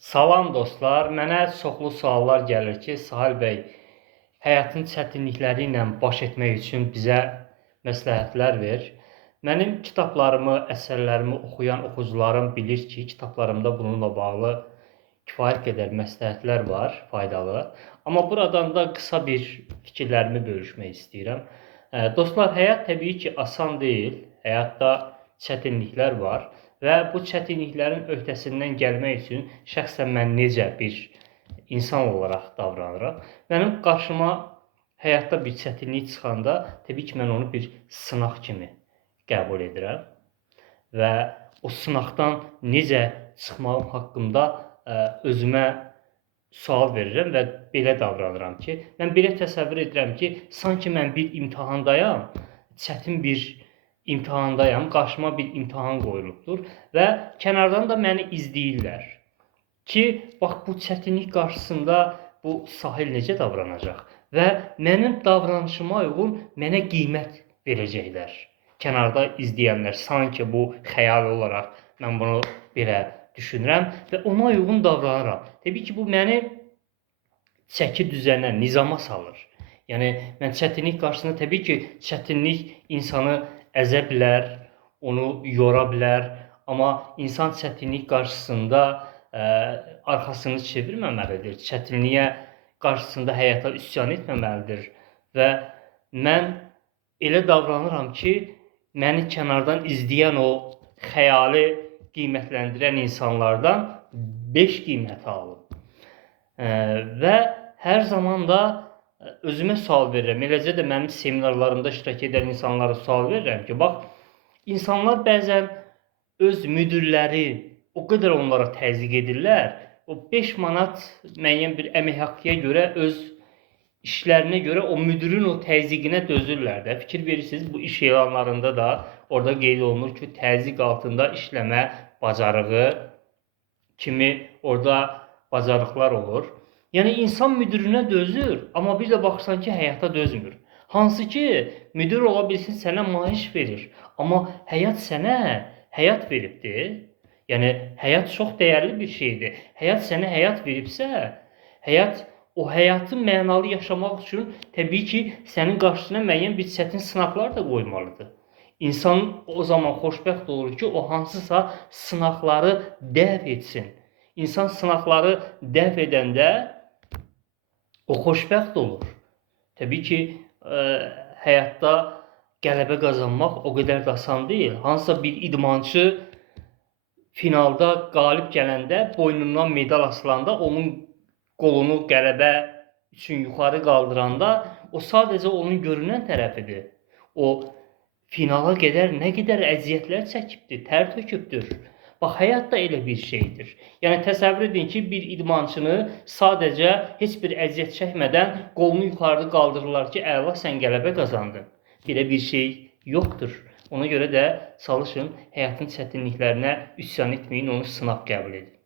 Salam dostlar, mənə çoxlu suallar gəlir ki, Sahil bəy, həyatın çətinlikləri ilə baş etmək üçün bizə məsləhətlər ver. Mənim kitablarımı, əsərlərimi oxuyan oxucularım bilir ki, kitablarımda bununla bağlı kifayət qədər məsləhətlər var, faydalı. Amma buradan da qısa bir fikirlərimi bölüşmək istəyirəm. Dostlar, həyat təbii ki, asan deyil. Həyatda çətinliklər var və bu çətinliklərin öhdəsindən gəlmək üçün şəxsən mən necə bir insan olaraq davranıram? Mənim qarşıma həyatda bir çətinlik çıxanda, təbii ki, mən onu bir sınaq kimi qəbul edirəm və o sınaqdan necə çıxmağım haqqında özümə sual verirəm və belə davranıram ki, mən belə təsəvvür edirəm ki, sanki mən bir imtahandayam, çətin bir imtahandayam, qarşıma bir imtahan qoyulubdur və kənardan da məni izləyirlər ki, bax bu çətinlik qarşısında bu Sahil necə davranacaq və mənim davranışıma uyğun mənə qiymət verəcəklər. Kənarda izləyənlər, sanki bu xəyali olaraq mən bunu belə düşünürəm və ona uyğun davranıram. Təbii ki, bu məni çəki düzənə, nizama salır. Yəni, mən çətinlik qarşısında, təbii ki, çətinlik insanı əzə bilər, onu yora bilər, amma insan çətinlik qarşısında arxasını çevirməməlidir, çətinliyə qarşısında həyata üsyan etməməlidir və mən elə davranıram ki, məni kənardan izləyən o xəyali qiymətləndirən insanlardan 5 qiymət alım. Və hər zaman da özümə sual verirəm. Eləcə də mənim seminarlarımda iştirak edən insanlara sual verirəm ki, bax, insanlar bəzən öz müdirləri o qədər onlara təzyiq edirlər, o 5 manat müəyyən bir əmək haqqıya görə öz işlərinə görə o müdirin o təzyiqinə dözürlər də. Fikir verirsiniz, bu iş elanlarında da orada qeyd olunur ki, təzyiq altında işləmə bacarığı kimi orada bacarıqlar olur. Yəni, insan müdirinə dözür, amma bir də baxırsan ki, həyata dözmür. Hansı ki, müdir ola bilsin, sənə maaş verir, amma həyat sənə həyat veribdir. Yəni, həyat çox dəyərli bir şeydir. Həyat sənə həyat veribsə, həyat o həyatı mənalı yaşamaq üçün təbii ki, sənin qarşısına müəyyən bir çətin sınaqlar da qoymalıdır. İnsan o zaman xoşbəxt olur ki, o hansısa sınaqları dəf etsin. İnsan sınaqları dəf edəndə o xoşbəxt olur. Təbii ki, həyatda qələbə qazanmaq o qədər də asan deyil. Hansısa bir idmançı finalda qalib gələndə, boynundan medal asılanda, onun qolunu qələbə üçün yuxarı qaldıranda, o sadəcə onun görünən tərəfidir. O finala qədər nə qədər əziyyətlər çəkibdir, tər tökübdür. Bax, həyat da elə bir şeydir. Yəni, təsəvvür edin ki, bir idmançını sadəcə heç bir əziyyət çəkmədən qolunu yuxarı qaldırırlar ki, əla, sən qələbə qazandın. Belə bir şey yoxdur. Ona görə də çalışın, həyatın çətinliklərinə üsyan etməyin, onu sınaq qəbul edin.